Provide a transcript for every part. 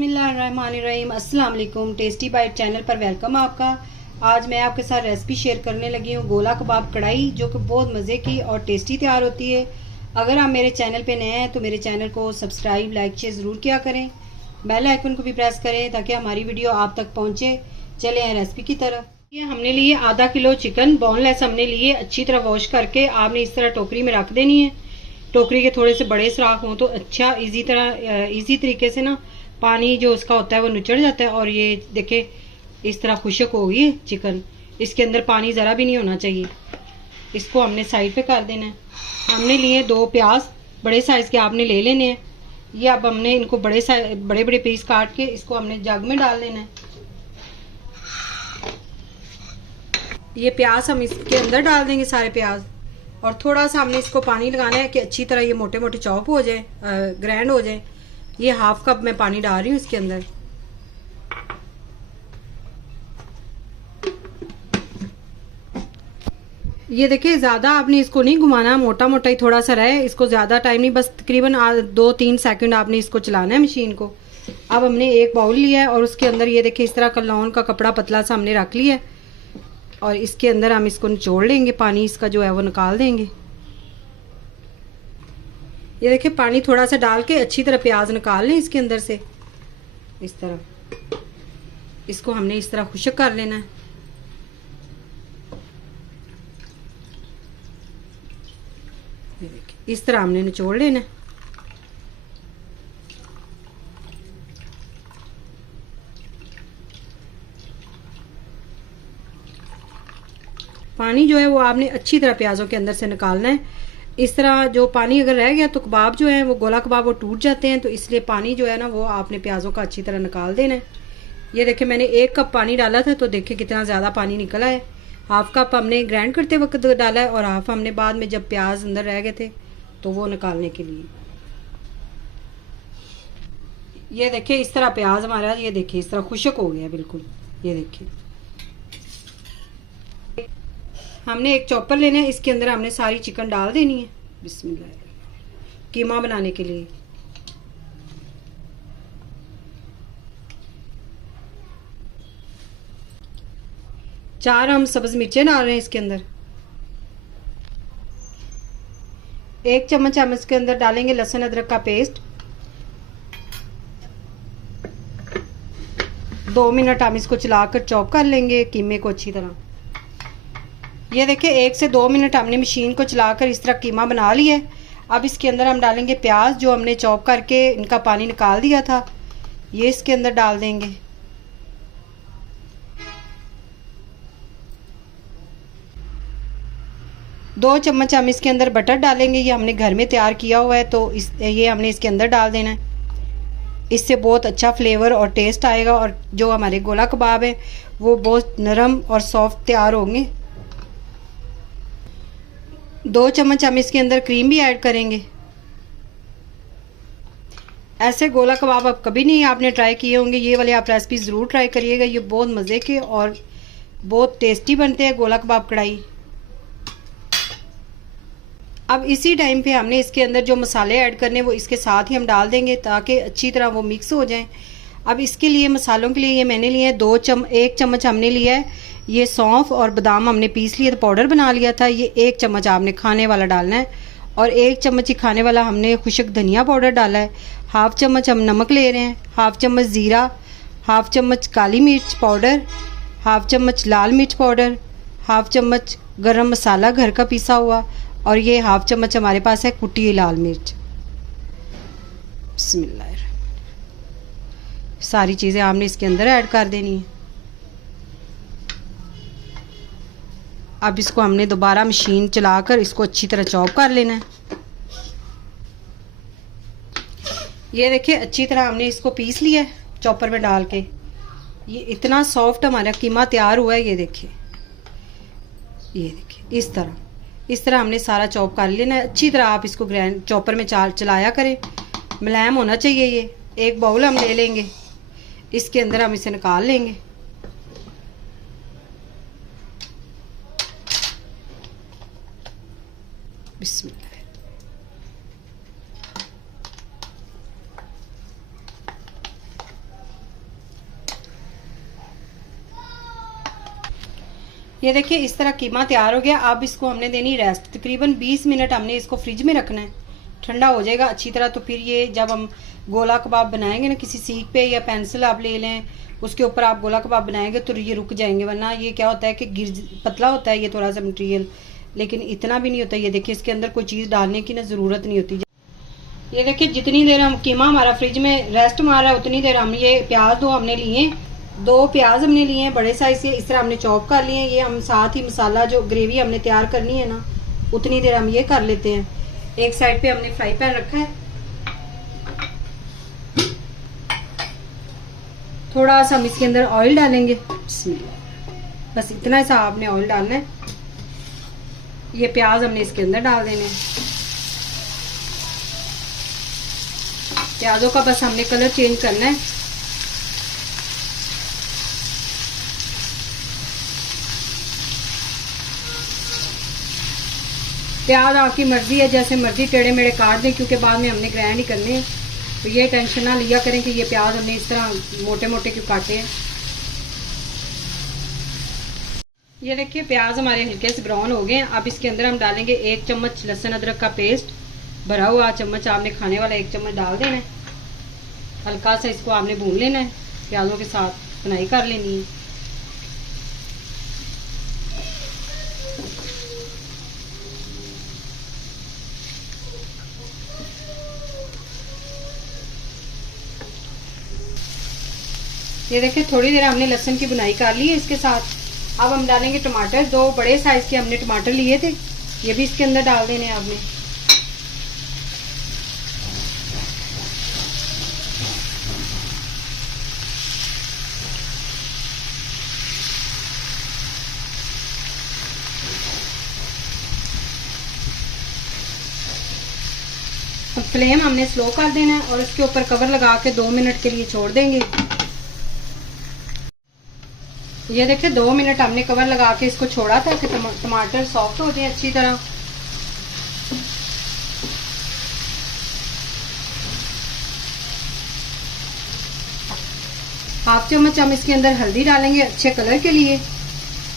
बिस्मिल्लाहिर्रहमानिर्रहीम। अस्सलाम वालेकुम। टेस्टी बाइट चैनल पर वेलकम आपका। आज मैं आपके साथ रेसिपी शेयर करने लगी हूँ गोला कबाब कढ़ाई, जो कि बहुत मज़े की और टेस्टी तैयार होती है। अगर आप मेरे चैनल पे नए हैं तो मेरे चैनल को सब्सक्राइब लाइक शेयर ज़रूर किया करें। बेल आइकन को भी प्रेस करें ताकि हमारी वीडियो आप तक पहुँचे। चले हैं रेसिपी की तरफ। ये हमने लिए आधा किलो चिकन बोनलेस हमने लिए। अच्छी तरह वॉश करके आपने इस तरह टोकरी में रख देनी है। टोकरी के थोड़े से बड़े सुराख हों तो अच्छा इजी तरीके से ना पानी जो उसका होता है वो निचड़ जाता है। और ये देखे इस तरह खुश्क हो गई चिकन, इसके अंदर पानी ज़रा भी नहीं होना चाहिए। इसको हमने साइड पे कर देना है। हमने लिए 2 प्याज बड़े साइज़ के आपने ले लेने हैं। ये अब हमने इनको बड़े बड़े पीस काट के इसको हमने जग में डाल देना है। ये प्याज हम इसके अंदर डाल देंगे सारे प्याज, और थोड़ा सा हमने इसको पानी लगाना है कि अच्छी तरह ये मोटे मोटे चॉप हो जाए, ग्रैंड हो जाए। ये हाफ कप मैं पानी डाल रही हूँ इसके अंदर। ये देखिए ज़्यादा आपने इसको नहीं घुमाना, मोटा मोटा ही थोड़ा सा रहे, इसको ज़्यादा टाइम नहीं, बस तकरीबन 2-3 सेकंड आपने इसको चलाना है मशीन को। अब हमने एक बाउल लिया है और उसके अंदर ये देखिए इस तरह का लॉन का कपड़ा पतला सा हमने रख लिया है, और इसके अंदर हम इसको निचोड़ लेंगे, पानी इसका जो है वो निकाल देंगे। ये देखिए पानी थोड़ा सा डाल के अच्छी तरह प्याज निकाल लें इसके अंदर से। इस तरह इसको हमने इस तरह खुश्क कर लेना है। ये देखिए इस तरह हमने निचोड़ लेना है। पानी जो है वो आपने अच्छी तरह प्याज़ों के अंदर से निकालना है। इस तरह जो पानी अगर रह गया तो कबाब जो है वो गोला कबाब वो टूट जाते हैं, तो इसलिए पानी जो है ना वो आपने प्याज़ों का अच्छी तरह निकाल देना है। ये देखिए मैंने 1 कप पानी डाला था, तो देखिए कितना ज़्यादा पानी निकला है। हाफ कप हमने ग्राइंड करते वक्त डाला है, और हाफ हमने बाद में जब प्याज अंदर रह गए थे तो वो निकालने के लिए। ये देखिए इस तरह प्याज हमारा ये देखिए इस तरह खुश्क हो गया बिल्कुल। ये देखिए हमने एक चॉपर लेना है, इसके अंदर हमने सारी चिकन डाल देनी है बिस्मिल्लाह कीमा बनाने के लिए। चार हम सब्ज मिर्चें डाल रहे हैं इसके अंदर। 1 चम्मच हम इसके अंदर डालेंगे लहसुन अदरक का पेस्ट। 2 मिनट हम इसको चलाकर चॉप कर लेंगे कीमे को अच्छी तरह। ये देखिए 1 से 2 मिनट हमने मशीन को चलाकर इस तरह कीमा बना लिया है। अब इसके अंदर हम डालेंगे प्याज जो हमने चॉप करके इनका पानी निकाल दिया था, ये इसके अंदर डाल देंगे। दो चम्मच हम इसके अंदर बटर डालेंगे, ये हमने घर में तैयार किया हुआ है, तो ये हमने इसके अंदर डाल देना है। इससे बहुत अच्छा फ्लेवर और टेस्ट आएगा, और जो हमारे गोला कबाब है वो बहुत नरम और सॉफ्ट तैयार होंगे। 2 चम्मच हम इसके अंदर क्रीम भी ऐड करेंगे। ऐसे गोला कबाब आप कभी नहीं आपने ट्राई किए होंगे, ये वाले आप रेसिपी ज़रूर ट्राई करिएगा। ये बहुत मज़े के और बहुत टेस्टी बनते हैं गोला कबाब कढ़ाई। अब इसी टाइम पे हमने इसके अंदर जो मसाले ऐड करने वो इसके साथ ही हम डाल देंगे ताकि अच्छी तरह वो मिक्स हो जाएं। अब इसके लिए मसालों के लिए ये मैंने लिए 1 चम्मच हमने लिया है ये सौंफ, और बादाम हमने पीस लिए तो पाउडर बना लिया था। ये 1 चम्मच आपने खाने वाला डालना है, और 1 चम्मच ही खाने वाला हमने खुश्क धनिया पाउडर डाला है। हाफ चम्मच हम नमक ले रहे हैं, हाफ चम्मच ज़ीरा, हाफ चम्मच काली मिर्च पाउडर, हाफ चम्मच लाल मिर्च पाउडर, हाफ चम्मच गरम मसाला घर का पिसा हुआ, और ये हाफ चम्मच हमारे पास है कुटी हुई लाल मिर्च। बिस्मिल्लाह सारी चीज़ें आपने इसके अंदर ऐड कर देनी है। अब इसको हमने दोबारा मशीन चलाकर इसको अच्छी तरह चॉप कर लेना है। ये देखिए अच्छी तरह हमने इसको पीस लिया है चॉपर में डाल के। ये इतना सॉफ्ट हमारा कीमा तैयार हुआ है। ये देखिए इस तरह हमने सारा चॉप कर लेना है। अच्छी तरह आप इसको ग्राइंड चॉपर में चलाया करें, मुलायम होना चाहिए। ये एक बाउल हम ले लेंगे, इसके अंदर हम इसे निकाल लेंगे। बिस्मिल्लाह ये देखिए इस तरह कीमा तैयार हो गया। अब इसको हमने देनी रेस्ट, तकरीबन 20 मिनट हमने इसको फ्रिज में रखना है, ठंडा हो जाएगा अच्छी तरह। तो फिर ये जब हम गोला कबाब बनाएंगे ना, किसी सीख पे या पेंसिल आप ले लें, उसके ऊपर आप गोला कबाब बनाएंगे तो ये रुक जाएंगे, वरना ये क्या होता है कि पतला होता है ये थोड़ा सा मटेरियल, लेकिन इतना भी नहीं होता। ये देखिए इसके अंदर कोई चीज़ डालने की ना ज़रूरत नहीं होती। ये देखिए जितनी देर हम कीमा हमारा फ्रिज में रेस्ट मार रहा है उतनी देर हम ये प्याज दो हमने लिए, 2 प्याज हमने लिए हैं बड़े साइज के, इस तरह हमने चॉप कर लिए हैं। ये हम साथ ही मसाला जो ग्रेवी हमने तैयार करनी है ना, उतनी देर हम ये कर लेते हैं। एक साइड पे हमने फ्राई पैन रखा है, थोड़ा सा हम इसके अंदर ऑयल डालेंगे, बस इतना सा आपने ऑयल डालना है। ये प्याज हमने इसके अंदर डाल देने हैं। प्याजों का बस हमने कलर चेंज करना है। प्याज आपकी मर्जी है, जैसे मर्जी टेढ़े मेढ़े काट दें, क्योंकि बाद में हमने ग्राइंड ही करने हैं। तो ये टेंशन ना लिया करें कि ये प्याज हमने इस तरह मोटे मोटे क्यों काटे हैं। ये देखिए प्याज हमारे हल्के से ब्राउन हो गए हैं। अब इसके अंदर हम डालेंगे 1 चम्मच लहसुन अदरक का पेस्ट, भरा हुआ चम्मच आपने खाने वाला 1 चम्मच डाल देना है। हल्का सा इसको आपने भून लेना है, प्याजों के साथ भुनाई कर लेनी है। ये देखिए थोड़ी देर हमने लहसुन की बुनाई कर ली है इसके साथ। अब हम डालेंगे टमाटर, 2 बड़े साइज के हमने टमाटर लिए थे, ये भी इसके अंदर डाल देने आपने। अब फ्लेम हमने स्लो कर देना है और इसके ऊपर कवर लगा के 2 मिनट के लिए छोड़ देंगे। ये देखिए 2 मिनट हमने कवर लगा के इसको छोड़ा था कि टमाटर सॉफ्ट हो जाए अच्छी तरह। हाफ चम्मच हम इसके अंदर हल्दी डालेंगे अच्छे कलर के लिए,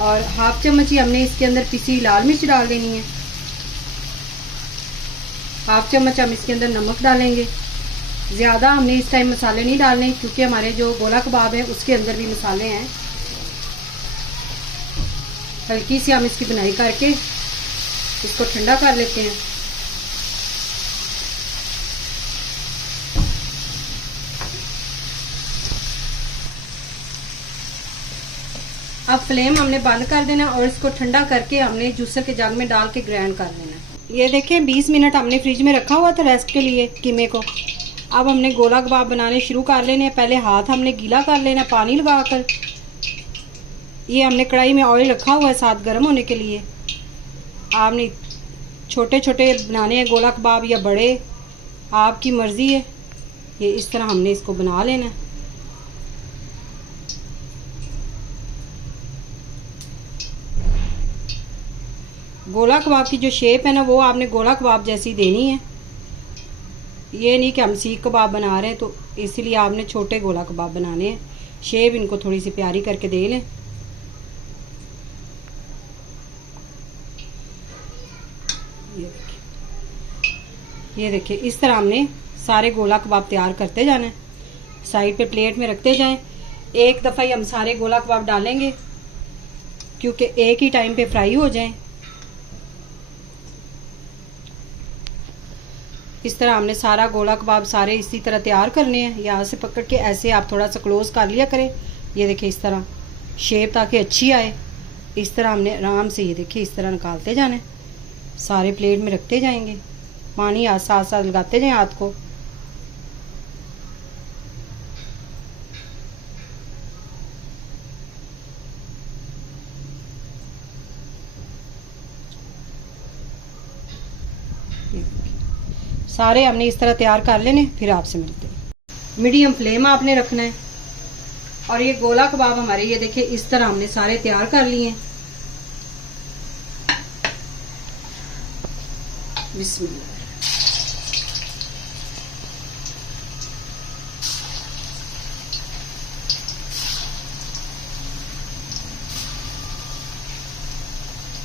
और हाफ चम्मच ही हमने इसके अंदर पिसी लाल मिर्च डाल देनी है। हाफ चम्मच हम इसके अंदर नमक डालेंगे। ज़्यादा हमने इस टाइम मसाले नहीं डालने, क्योंकि हमारे जो गोला कबाब है उसके अंदर भी मसाले हैं। हल्की सी हम इसकी बुनाई करके इसको ठंडा कर लेते हैं। अब फ्लेम हमने बंद कर देना और इसको ठंडा करके हमने जूसर के जग में डाल के ग्राइंड कर लेना। ये देखिए 20 मिनट हमने फ्रिज में रखा हुआ था रेस्ट के लिए कीमे को। अब हमने गोला कबाब बनाने शुरू कर लेने। पहले हाथ हमने गीला कर लेना पानी लगाकर। ये हमने कढ़ाई में ऑयल रखा हुआ है साथ गर्म होने के लिए। आपने छोटे छोटे बनाने हैं गोला कबाब या बड़े, आपकी मर्ज़ी है। ये इस तरह हमने इसको बना लेना है। गोला कबाब की जो शेप है ना, वो आपने गोला कबाब जैसी देनी है। ये नहीं कि हम सीख कबाब बना रहे हैं तो इसीलिए आपने छोटे गोला कबाब बनाने हैं। शेप इनको थोड़ी सी प्यारी करके दे लें। ये देखिए इस तरह हमने सारे गोला कबाब तैयार करते जाना है। साइड पे प्लेट में रखते जाएं। एक दफ़ा ही हम सारे गोला कबाब डालेंगे, क्योंकि एक ही टाइम पे फ्राई हो जाएं। इस तरह हमने सारा गोला कबाब सारे इसी तरह तैयार करने हैं। यहाँ से पकड़ के ऐसे आप थोड़ा सा क्लोज कर लिया करें। ये देखिए इस तरह शेप ताकि अच्छी आए। इस तरह हमने आराम से ये देखिए इस तरह निकालते जाना है। सारे प्लेट में रखते जाएंगे, पानी साथ साथ लगाते जाएं हाथ को। सारे हमने इस तरह तैयार कर लेने, फिर आपसे मिलते हैं। मीडियम फ्लेम आपने रखना है। और ये गोला कबाब हमारे ये देखिए इस तरह हमने सारे तैयार कर लिए हैं। बिस्मिल्लाह।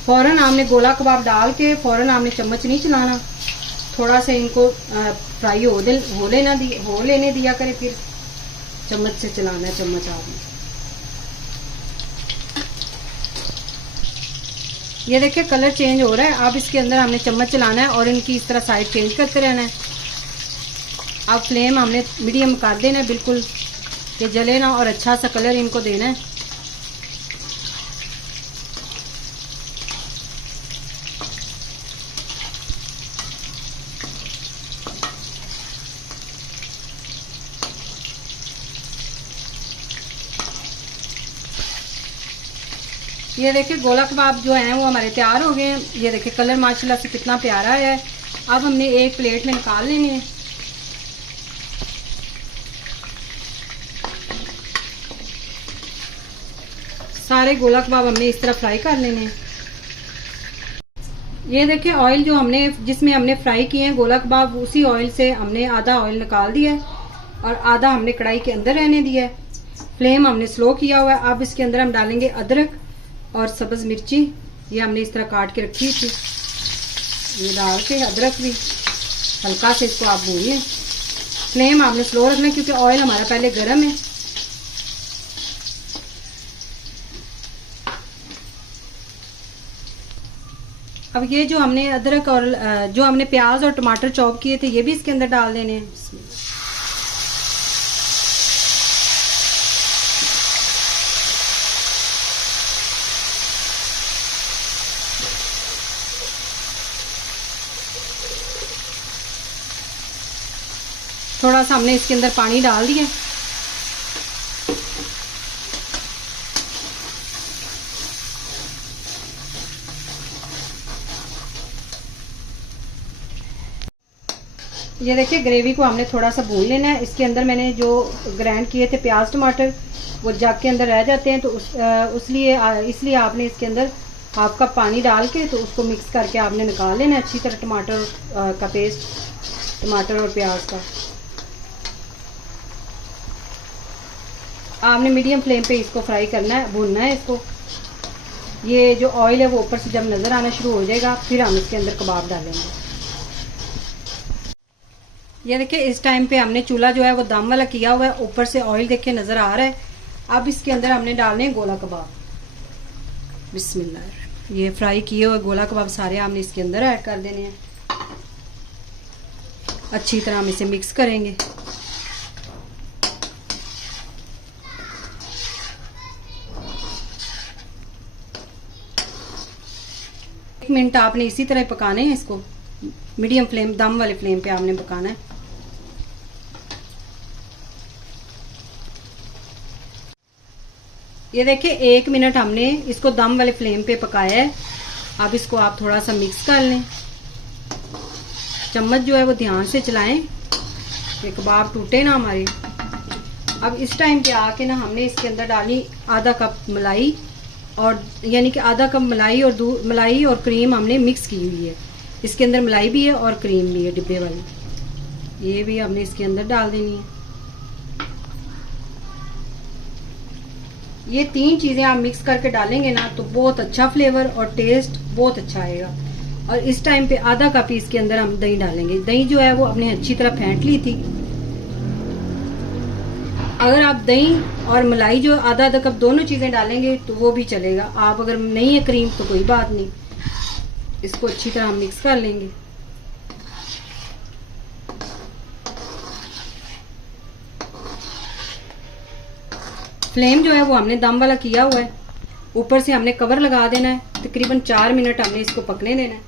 फ़ौरन आपने गोला कबाब डाल के फ़ौरन आपने चम्मच नहीं चलाना, थोड़ा सा इनको फ्राई हो लेने दिया करें, फिर चम्मच से चलाना है, चम्मच आपने। ये देखिए कलर चेंज हो रहा है। अब इसके अंदर हमने चम्मच चलाना है और इनकी इस तरह साइड चेंज करते रहना है। अब फ्लेम हमने मीडियम कर देना है, बिल्कुल ये जले ना, और अच्छा सा कलर इनको देना है। ये देखिए गोला कबाब जो हैं वो हमारे तैयार हो गए हैं। ये देखिए कलर माशाल्लाह से कितना प्यारा है। अब हमने एक प्लेट में निकाल लेने हैं। सारे गोला कबाब हमने इस तरह फ्राई कर लेने हैं। ये देखिए ऑयल जो हमने जिसमें हमने फ्राई किए हैं गोला कबाब, उसी ऑयल से हमने आधा ऑयल निकाल दिया है और आधा हमने कढ़ाई के अंदर रहने दिया है। फ्लेम हमने स्लो किया हुआ है। अब इसके अंदर हम डालेंगे अदरक और सब्ज मिर्ची, ये हमने इस तरह काट के रखी थी। ये डाल के अदरक भी हल्का से इसको आप भूनिए। फ्लेम आपने स्लो रखना है क्योंकि ऑयल हमारा पहले गर्म है। अब ये जो हमने अदरक और जो हमने प्याज और टमाटर चॉप किए थे ये भी इसके अंदर डाल देने हैं। थोड़ा सा हमने इसके अंदर पानी डाल दिया। ये देखिए ग्रेवी को हमने थोड़ा सा भून लेना है। इसके अंदर मैंने जो ग्राइंड किए थे प्याज टमाटर वो जग के अंदर रह जाते हैं, तो इसलिए आपने इसके अंदर हाफ कप पानी डाल के तो उसको मिक्स करके आपने निकाल लेना है अच्छी तरह। टमाटर का पेस्ट, टमाटर और प्याज का आपने मीडियम फ्लेम पे इसको फ्राई करना है, भूनना है इसको। ये जो ऑयल है वो ऊपर से जब नज़र आना शुरू हो जाएगा फिर हम इसके अंदर कबाब डालेंगे। ये देखिए इस टाइम पे हमने चूल्हा जो है वो दम वाला किया हुआ है, ऊपर से ऑयल देखिए नज़र आ रहा है। अब इसके अंदर हमने डालने हैं गोला कबाब। बिस्मिल्लाह। ये फ्राई किए हुए गोला कबाब सारे हमने इसके अंदर ऐड कर देने हैं। अच्छी तरह हम इसे मिक्स करेंगे। एक मिनट आपने इसी तरह पकाने हैं इसको, मीडियम फ्लेम दम वाले फ्लेम पे आपने पकाना है। ये देखिए 1 मिनट हमने इसको दम वाले फ्लेम पे पकाया है। अब इसको आप थोड़ा सा मिक्स कर लें। चम्मच जो है वो ध्यान से चलाएं, ये कबाब टूटे ना हमारे। अब इस टाइम पे आके ना हमने इसके अंदर डाली आधा कप मलाई, और यानी कि आधा कप मलाई और मलाई और क्रीम हमने मिक्स की हुई है। इसके अंदर मलाई भी है और क्रीम भी है डिब्बे वाली, ये भी हमने इसके अंदर डाल देनी है। ये 3 चीज़ें आप मिक्स करके डालेंगे ना तो बहुत अच्छा फ्लेवर और टेस्ट बहुत अच्छा आएगा। और इस टाइम पे आधा कप इसके अंदर हम दही डालेंगे। दही जो है वो अपने अच्छी तरह फेंट ली थी। अगर आप दही और मलाई जो आधा कप दोनों चीज़ें डालेंगे तो वो भी चलेगा। आप अगर नहीं है क्रीम तो कोई बात नहीं, इसको अच्छी तरह हम मिक्स कर लेंगे। फ्लेम जो है वो हमने दम वाला किया हुआ है। ऊपर से हमने कवर लगा देना है। तकरीबन 4 मिनट हमने इसको पकने देना है।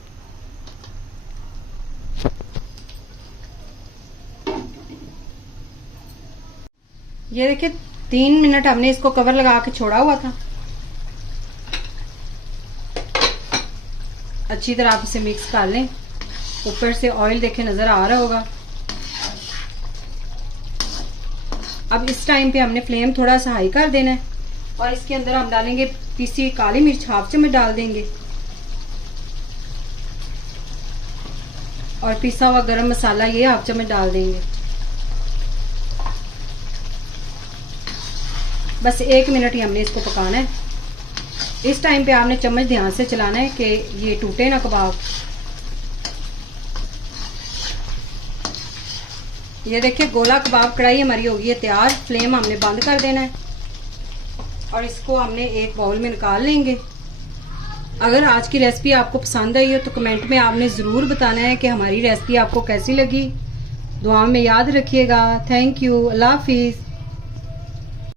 ये देखिए 3 मिनट हमने इसको कवर लगा के छोड़ा हुआ था। अच्छी तरह आप इसे मिक्स कर लें। ऊपर से ऑयल देखे नजर आ रहा होगा। अब इस टाइम पे हमने फ्लेम थोड़ा सा हाई कर देना है और इसके अंदर हम डालेंगे पीसी काली मिर्च, हाफ चम्मच डाल देंगे, और पिसा हुआ गरम मसाला ये हाफ चम्मच डाल देंगे। बस 1 मिनट ही हमने इसको पकाना है। इस टाइम पे आपने चम्मच ध्यान से चलाना है कि ये टूटे ना कबाब। ये देखिए गोला कबाब कढ़ाई हमारी होगी है तैयार। फ्लेम हमने बंद कर देना है और इसको हमने एक बाउल में निकाल लेंगे। अगर आज की रेसिपी आपको पसंद आई हो तो कमेंट में आपने ज़रूर बताना है कि हमारी रेसिपी आपको कैसी लगी। दुआ में याद रखिएगा। Thank you. अल्लाह हाफिज़।